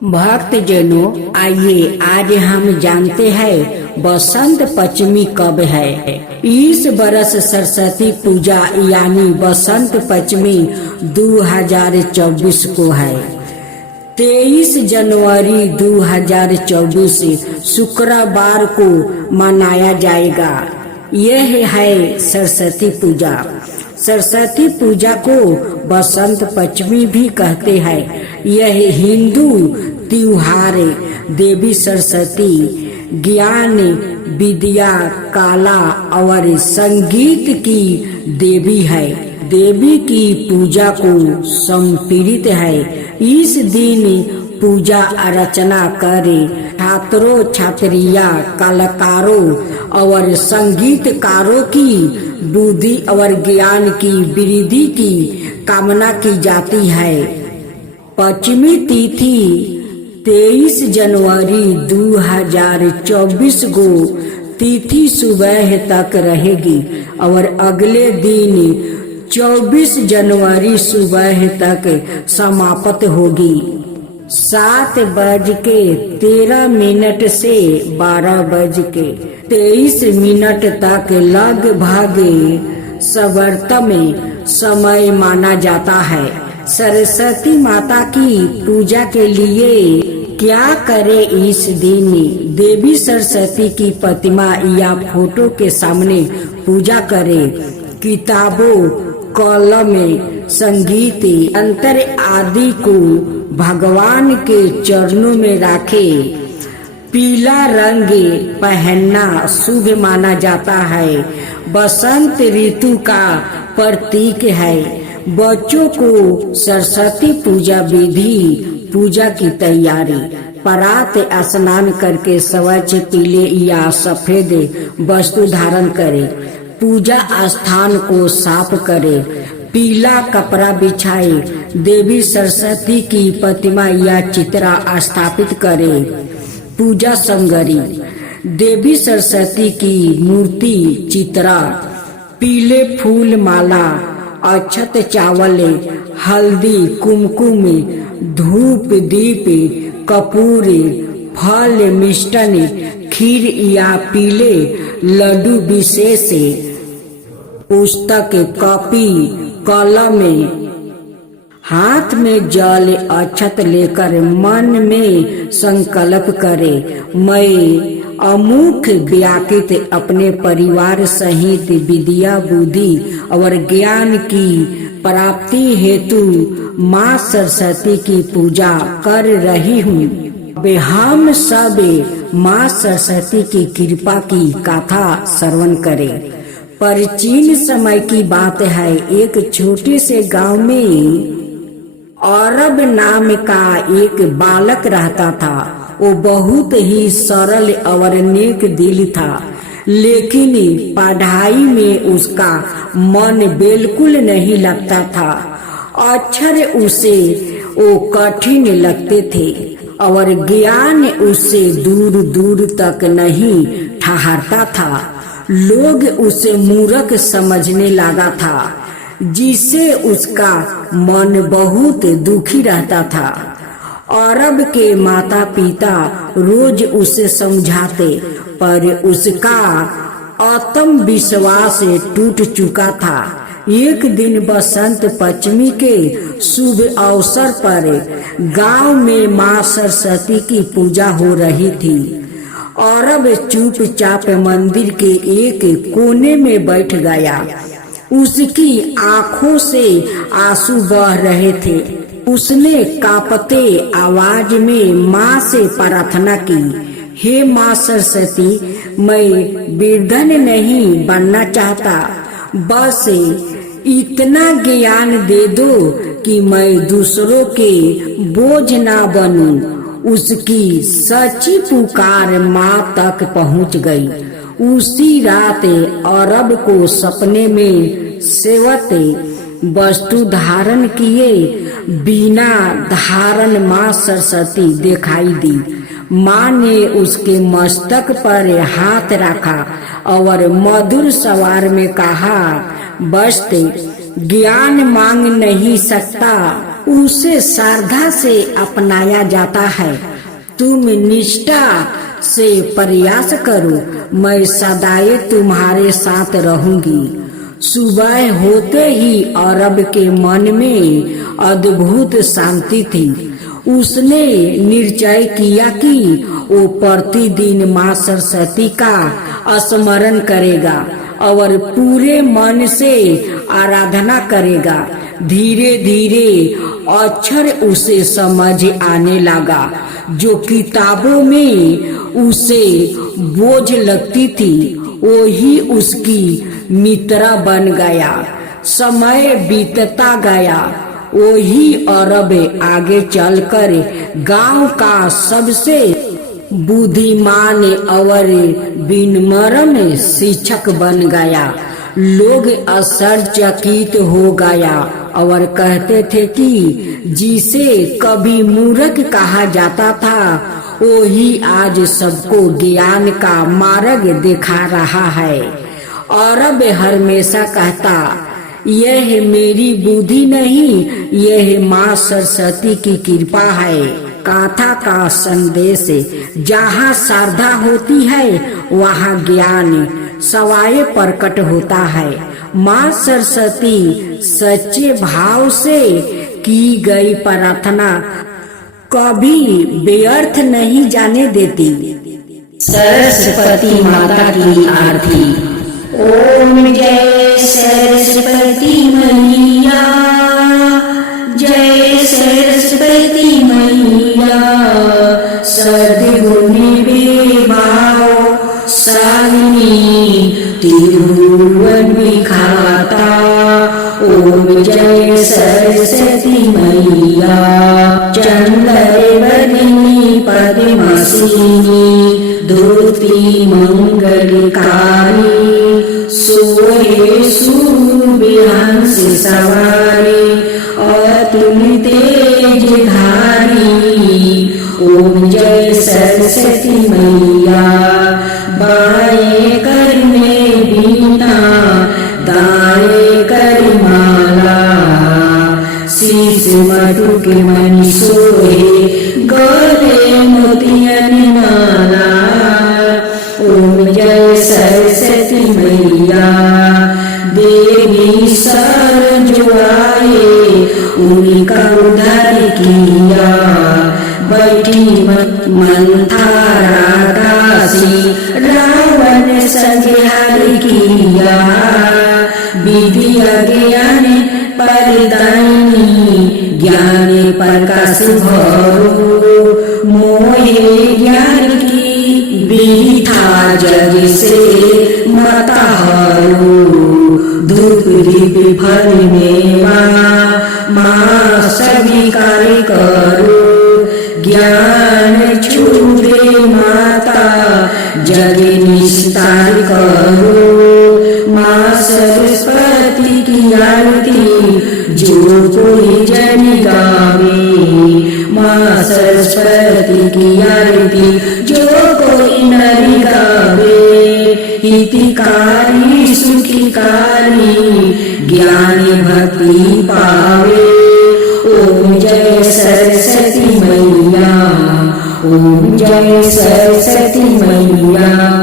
भक्त जनों, आइए आज हम जानते हैं बसंत पंचमी कब है। इस बरस सरस्वती पूजा यानी बसंत पंचमी 2024 को है। 23 जनवरी 2024 शुक्रवार को मनाया जाएगा। यह है सरस्वती पूजा। सरस्वती पूजा को बसंत पंचमी भी कहते हैं। यह हिंदू त्योहार देवी सरस्वती ज्ञान, विद्या, कला और संगीत की देवी है। देवी की पूजा को समर्पित है। इस दिन पूजा अर्चना करे छात्रों छात्रियां कलाकारों और संगीतकारों की बुद्धि और ज्ञान की वृद्धि की कामना की जाती है। पंचमी तिथि 23 जनवरी 2024 को तिथि सुबह तक रहेगी और अगले दिन 24 जनवरी सुबह तक समाप्त होगी। 7:13 से 12:23 तक लगभग सर्वोत्तम समय माना जाता है। सरस्वती माता की पूजा के लिए क्या करे इस दिन? देवी सरस्वती की प्रतिमा या फोटो के सामने पूजा करे। किताबों, कलम, संगीत, यंत्र आदि को भगवान के चरणों में रखे। पीला रंग पहनना शुभ माना जाता है। बसंत ऋतु का प्रतीक है। बच्चों को सरस्वती पूजा विधि पूजा की तैयारी। प्रात स्नान करके स्वच्छ पीले या सफेद वस्त्र धारण करे। पूजा स्थान को साफ करे। पीला कपड़ा बिछाए। देवी सरस्वती की प्रतिमा या चित्रा स्थापित करे। पूजा सामग्री: देवी सरस्वती की मूर्ति, चित्रा, पीले फूल माला, अक्षत, चावल, हल्दी, कुमकुम, धूप, दीप, कपूर, फल, मिष्टान, खीर या पीले लड्डू विशेष, पुस्तक, कॉपी, कलम, हाथ में जल, अक्षत लेकर मन में संकल्प करे। मैं अमुक व्यक्ति अपने परिवार सहित विद्या, बुद्धि और ज्ञान की प्राप्ति हेतु माँ सरस्वती की पूजा कर रही हूँ। वे हम सब माँ सरस्वती की कृपा की कथा श्रवण करें। प्राचीन समय की बात है। एक छोटे से गांव में अरब नाम का एक बालक रहता था। वो बहुत ही सरल और नेक दिल था, लेकिन पढ़ाई में उसका मन बिल्कुल नहीं लगता था। अक्षर उसे वो कठिन लगते थे और ज्ञान उससे दूर दूर तक नहीं ठहरता था। लोग उसे मूर्ख समझने लगा था, जिससे उसका मन बहुत दुखी रहता था। अरब के माता पिता रोज उसे समझाते, पर उसका आत्मविश्वास टूट चुका था। एक दिन बसंत पंचमी के शुभ अवसर पर गांव में माँ सरस्वती की पूजा हो रही थी। अरब चुपचाप मंदिर के एक कोने में बैठ गया। उसकी आंखों से आंसू बह रहे थे। उसने कांपते आवाज में माँ से प्रार्थना की, हे माँ सरस्वती, मैं वृद्धन नहीं बनना चाहता, बस इतना ज्ञान दे दो कि मैं दूसरों के बोझ ना बनूं। उसकी सच्ची पुकार माँ तक पहुँच गई। उसी रात अरब को सपने में सेवते वस्तु धारण किए बिना धारण माँ सरस्वती दिखाई दी। माँ ने उसके मस्तक पर हाथ रखा और मधुर स्वर में कहा, बस ज्ञान मांग नहीं सकता, उसे श्रद्धा से अपनाया जाता है। तुम निष्ठा से प्रयास करो, मैं सदैव तुम्हारे साथ रहूंगी। सुबह होते ही औरब के मन में अद्भुत शांति थी। उसने निश्चय किया कि वो प्रतिदिन माँ सरस्वती का स्मरण करेगा और पूरे मन से आराधना करेगा। धीरे धीरे अक्षर उसे समझ आने लगा। जो किताबों में उसे बोझ लगती थी वो ही उसकी मित्र बन गया। समय बीतता गया। वही औरब आगे चलकर गांव का सबसे बुद्धिमान और विनम्र शिक्षक बन गया। लोग आश्चर्यचकित हो गया और कहते थे कि जिसे कभी मूर्ख कहा जाता था वही आज सबको ज्ञान का मार्ग दिखा रहा है। औरब हमेशा कहता, यह मेरी बुद्धि नहीं, यह माँ सरस्वती की कृपा है। कथा का संदेश, जहाँ श्रद्धा होती है वहाँ ज्ञान स्वयं प्रकट होता है। माँ सरस्वती सच्चे भाव से की गई प्रार्थना कभी व्यर्थ नहीं जाने देती। सरस्वती माता की आरती। ओम जय सरस्वती मैया, जय सरस्वती मैया। सद्गुण विभाव शालिनी त्रिभुवन विखाता। ओम जय सरस्वती मैया, चंद्रवदनी पद्मसिनी धूति मंगलकारी। सोहे सूर्यहंस सवारी अतुलित तेज धारी। ओम जय सरस्वती मैया, बाएं कर में बीना दाएं कर माला। शीश मधुक मणि सोहे गले मोतियन माला। ओम जय सरस्वती मैया, देवी सर जो आए उनका उद्धार किया। बैठी मंथारा दासी रावण संहार किया। विद्या ज्ञान परदायिनी ज्ञान प्रकाश भरो। मोहे ज्ञान की बीथा जग से माता हरो। धूप दीप फल मेवा माँ स्वीकार करो। ज्ञान छूटे माता जग निस्तार करो। माँ सरस्वती की आरती जो कोई जन गावे। माँ सरस्वती की आरती जो कोई नर गावे। हितकारी सुखिकारी ज्ञान भक्ति पावे। ओम जय सरस्वती मैया, ओम जय सरस्वती मैया।